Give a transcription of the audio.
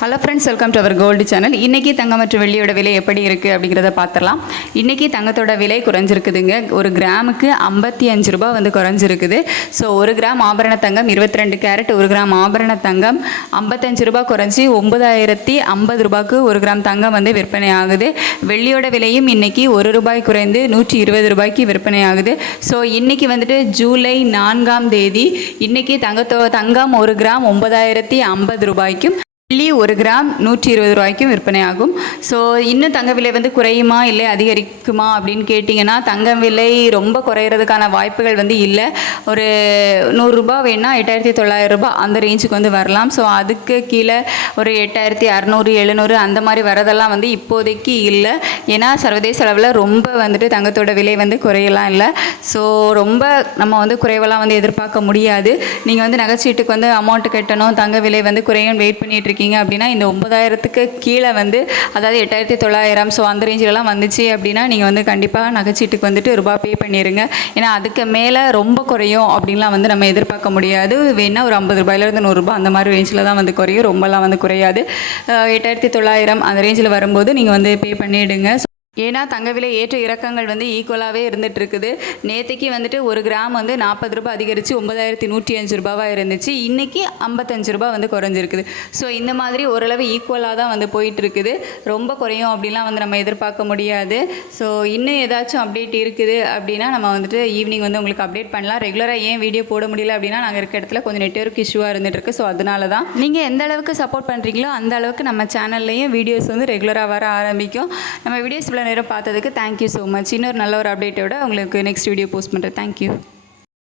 Hello friends, welcome to our gold channel. இன்றைக்கி தங்கம் மற்றும் வெள்ளியோட விலை எப்படி இருக்குது அப்படிங்கிறத பார்த்துடலாம். இன்றைக்கி தங்கத்தோட விலை குறைஞ்சிருக்குதுங்க. ஒரு கிராமுக்கு 55 ரூபா வந்து குறைஞ்சிருக்குது. ஸோ ஒரு கிராம் ஆபரண தங்கம் 22 கேரட், ஒரு கிராம் ஆபரண தங்கம் 55 ரூபா குறைஞ்சி 9050 ரூபாய்க்கு ஒரு கிராம் தங்கம் வந்து விற்பனை ஆகுது. வெள்ளியோட விலையும் இன்றைக்கி 1 ரூபாய் குறைந்து 120 ரூபாய்க்கு விற்பனை ஆகுது. ஸோ இன்றைக்கி வந்துட்டு ஜூலை 4ஆம் தேதி. இன்றைக்கி தங்கம் ஒரு கிராம் 9050 ரூபாய்க்கும், வெள்ளி ஒரு கிராம் 120 ரூபாய்க்கும் விற்பனை ஆகும். ஸோ இன்னும் தங்க விலை வந்து குறையுமா இல்லை அதிகரிக்குமா அப்படின்னு கேட்டிங்கன்னா, தங்கம் விலை ரொம்ப குறையிறதுக்கான வாய்ப்புகள் வந்து இல்லை. ஒரு 100 ரூபா வேணால் 8900 ரூபாய் அந்த ரேஞ்சுக்கு வந்து வரலாம். ஸோ அதுக்கு கீழே ஒரு 8600 700 அந்த மாதிரி வரதெல்லாம் வந்து இப்போதைக்கு இல்லை. ஏன்னா சர்வதேச அளவில் ரொம்ப வந்துட்டு தங்கத்தோட விலை வந்து குறையலாம் இல்லை. ஸோ ரொம்ப நம்ம வந்து குறைவெல்லாம் வந்து எதிர்பார்க்க முடியாது. நீங்கள் வந்து நகைச்சீட்டுக்கு வந்து அமௌண்ட் கட்டணும், தங்க விலை வந்து குறையும் வெயிட் பண்ணிட்டு அப்படின்னா இந்த 9000க்கு கீழே வந்து, அதாவது 8900, ஸோ அந்த ரேஞ்சிலலாம் வந்துச்சு அப்படின்னா நீங்கள் வந்து கண்டிப்பாக நகைச்சீட்டுக்கு வந்துட்டு ரூபாய் பே பண்ணிடுங்க. ஏன்னா அதுக்கு மேலே ரொம்ப குறையும் அப்படின்லாம் வந்து நம்ம எதிர்பார்க்க முடியாது. வேணால் ஒரு 50 ரூபாயிலேருந்து 100 ரூபாய் அந்த மாதிரி ரேஞ்சில் தான் வந்து குறையும், ரொம்பலாம் வந்து குறையாது. 8900 அந்த ரேஞ்சில் வரும்போது நீங்கள் வந்து பே பண்ணிவிடுங்க. ஏன்னா தங்க விலை ஏற்ற இறக்கங்கள் வந்து ஈக்குவலாகவே இருந்துகிட்டு இருக்குது. நேற்றுக்கு வந்துட்டு ஒரு கிராம் வந்து 40 ரூபாய் அதிகரித்து 9105 ரூபாவாக இருந்துச்சு. இன்றைக்கி 55 ரூபாய் வந்து குறைஞ்சிருக்குது. ஸோ இந்த மாதிரி ஓரளவு ஈக்குவலாக தான் வந்து போயிட்டுருக்குது. ரொம்ப குறையும் அப்படின்லாம் வந்து நம்ம எதிர்பார்க்க முடியாது. ஸோ இன்னும் ஏதாச்சும் அப்டேட் இருக்குது அப்படின்னா நம்ம வந்துட்டு ஈவினிங் வந்து உங்களுக்கு அப்டேட் பண்ணலாம். ரெகுலராக ஏன் வீடியோ போட முடியல அப்படின்னா, நாங்கள் இருக்க இடத்துல கொஞ்சம் நெட்வொர்க் இஷ்யூவாக இருந்துகிட்ருக்கு. ஸோ அதனால தான். நீங்கள் எந்த அளவுக்கு சப்போர்ட் பண்ணுறீங்களோ அந்த அளவுக்கு நம்ம சேனல்லையும் வீடியோஸ் வந்து ரெகுலராக வர ஆரம்பிக்கும். நம்ம வீடியோஸ் நேரம் பார்த்ததுக்கு தேங்க்யூ ஸோ மச். இன்னொரு நல்ல ஒரு அப்டேட்டோட உங்களுக்கு நெக்ஸ்ட் வீடியோ போஸ்ட் பண்ணுறேன். தேங்க்யூ.